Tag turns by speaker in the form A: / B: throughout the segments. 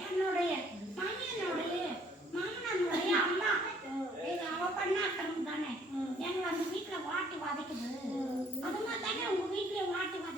A: என்னுடைய மகனுடைய மாமனனுடைய அம்மா இது அவ பண்ண அக்கிரமம் தானே எங்களை அந்த வீட்டுல வாட்டி வதைக்குது அது மாதிரி தானே உங்க வீட்டுல வாட்டி வதை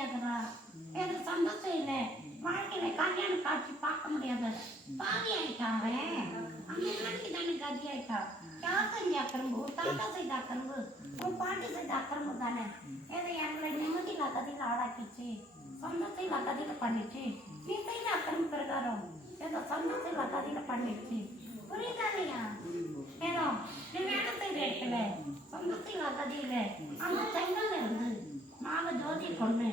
A: முடியாதுடா. எனக்கு சந்தோஷம் இல்லை. வாழ்க்கையில கல்யாண காட்சி பார்க்க முடியாது. பாதி ஆயிட்டாவே அந்த அக்கரம்பு தாத்தா செய்த அக்கரம்பு உன் பாட்டி செய்த அக்கரம்பு தானே. ஏதோ எங்களை நிம்மதி இல்லாததில் ஆளாக்கிச்சு சந்தோஷம் இல்லாததில் பண்ணிச்சு நீ செய்த அக்கரம்பு பிரகாரம் ஏதோ சந்தோஷம் இல்லாததில் பண்ணிச்சு புரியுதாலையா ஏதோ நீ வேலை செய்த இடத்துல சந்தோஷம் இல்லாததில்லை ஆனால் செங்கல்ல 地
B: 方
A: 卖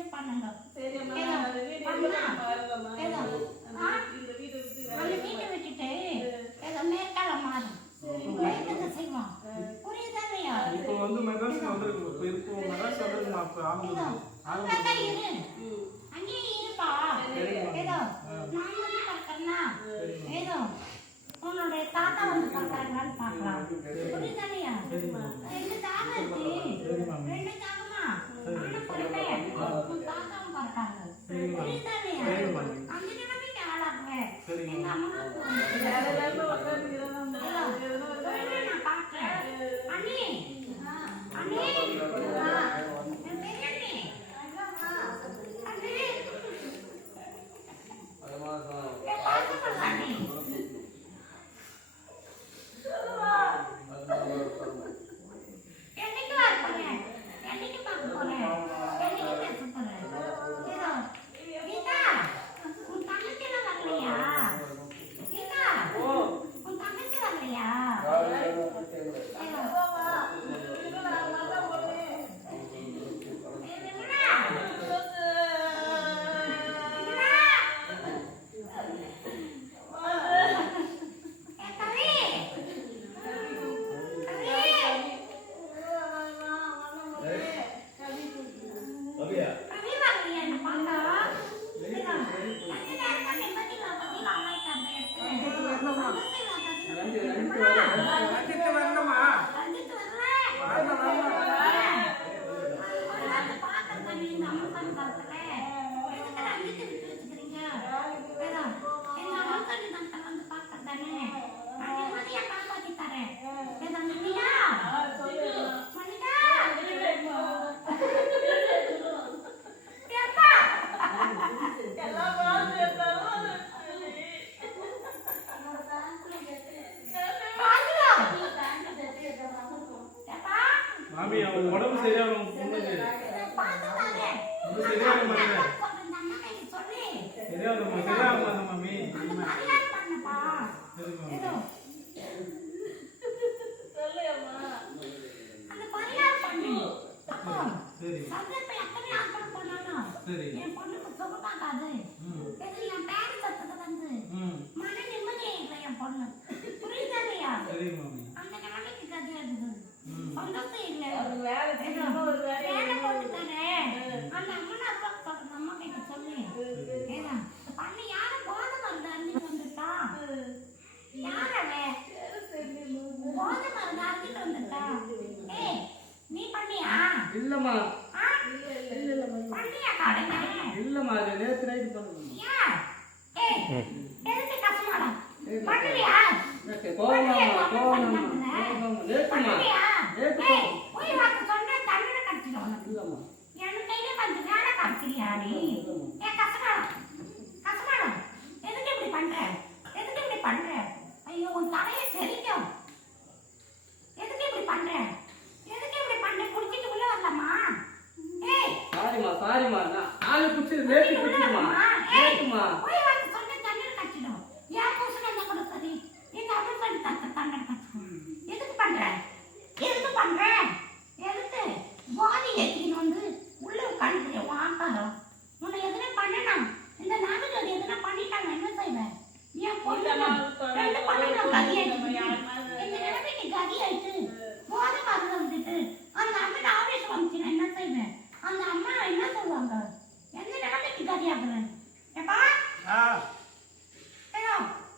A: எத்தனை ஆட்கள் போனாலும் என் பொண்ணுக்கு
B: சொகுதாகாது
A: இது என் பேர் சத்தத்தை என் பொண்ணு. புரியுதா இல்லையா? அந்த நிலைமைக்கு கதை
B: இருக்குது.
A: சொந்தத்தை இல்லை.
C: வேலை
A: போட்டு தரேன் அந்த அம்மன் அப்பா
D: இல்லம்மா. இல்லம்மா. அது நேத்து நைட்டு
A: பண்ணுங்க போகணும் போகணும்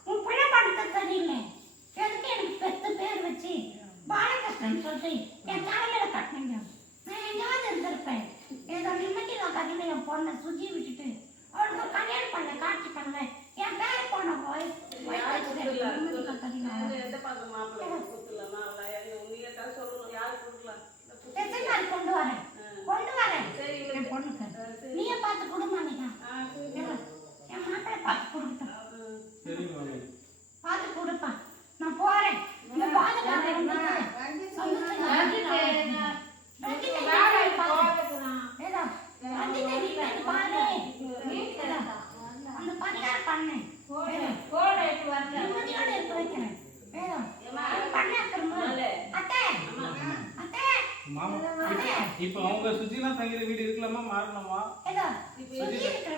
A: உன் பிள்ளை பாட்டு தரீங்க எதுக்கு எனக்கு பெத்த பேர் வச்சு பாலகிருஷ்ணன் சொல்லி அண்ணன் கோடு எடுத்து வைக்கிறேன். வேணும். பண்ண
B: அத்தை. அத்தை. இப்ப அவங்க சுஜினா தங்கிற வீடு இருக்கலாமா? மாறணுமா?
A: ஏதோ சுஜி இருக்கிற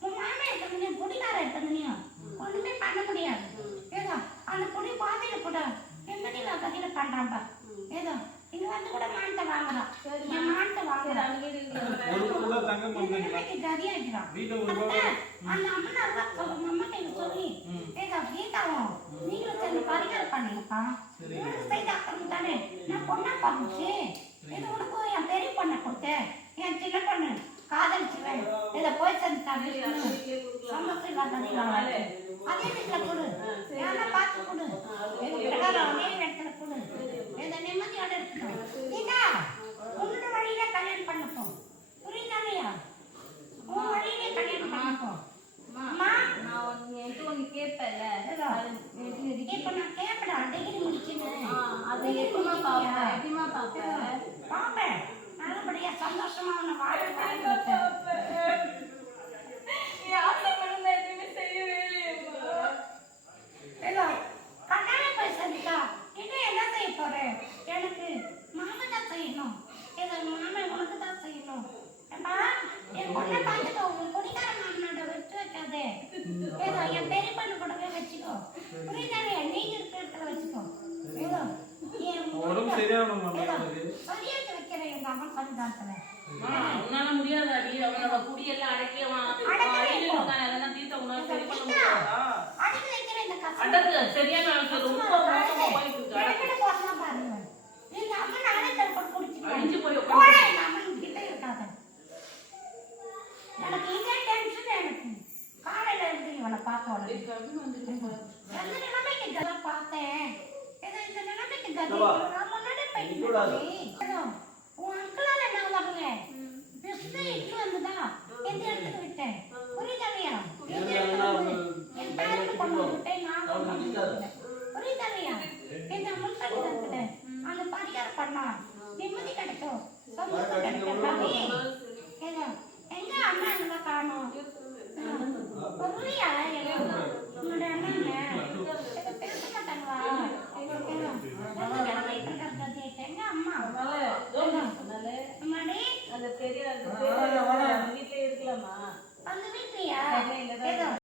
A: உன் மாமா எடுத்து நீ புடிக்கார எடுத்து நீ ஒண்ணுமே பண்ண முடியாது. ஏதோ அந்த புடி பாதையில கூட எங்கடியில் கதையில பண்றான் பா
B: ஒரு தங்க ஒரு ரூபா
A: அந்த அம்மா கிட்ட சொல்லி. ஏதோ கீதாவும் நீங்களும் சேர்ந்து பரிகாரம் பண்ணுங்கப்பா. அப்புறம் தானே? நான் பொண்ணா பார்த்துச்சு. இது உனக்கு என் பெரிய பொண்ணை கொடுத்தேன் என் சின்ன பொண்ணு. காதலிச்சுவேன் இதை போய் இல்லாத அதே வீட்டில் கொடு யாரா பார்த்து கொடு எங்க பிரகாரம் அதே இடத்துல கொடு எந்த நிம்மதியோட இருக்கணும் கீதா உன்னோட வழியில கல்யாணம் பண்ணப்போ புரியுதாலையா உன் வழியிலே கல்யாணம் பண்ணப்போ அம்மா
E: நான் ஒன்னு என்கிட்ட ஒன்னு கேட்பேன்ல
A: ஏதோ.
E: அது என்கிட்ட இருக்கு.
A: இப்ப நான் கேட்படா டிகிரி முடிச்சுன்னு
E: ஆ, அதை எப்பமா பாப்பேன் எப்பமா பாப்பேன்
A: பாப்பேன் நல்லபடியா சந்தோஷமா உன்னை வாழ வாழ வைப்பேன்.
E: என் ஆசை மட்டும் நான் எதுவுமே செய்யவே இல்லையேம்மா.
A: ஏதோ கட்டாயம் போய் சரிக்கா இன்னும் என்ன செய்ய போறேன் எனக்கு மாமன் தான் செய்யணும் ஏதோ மாமன் உனக்கு தான் செய்யணும் ஏம்மா, என் பொண்ணை பார்த்துக்கோ உன் குடிகார மாமனோட விட்டு வைக்காதே ஏதோ என் பெரிய பொண்ணு கூடவே வச்சுக்கோ புரியுதானே நீங்க இருக்கிற இடத்துல வச்சுக்கோ ஏதோ என் அம்மா சன்னிதானத்துல
C: உன்னால முடியாதாடி. அவனோட குடியெல்லாம் அதெல்லாம் தீர்த்த உணவு சரி பண்ண முடியாதா?
A: அடக்கி
C: சரியான. அழிஞ்சு போய்
A: கிட்ட இருக்காத. எனக்கு இதே tension எனக்கு. காலையில இருந்து உடனே. இதெல்லாம் பார்த்தேன். இந்த நிலைமைக்கு கதி. 你不知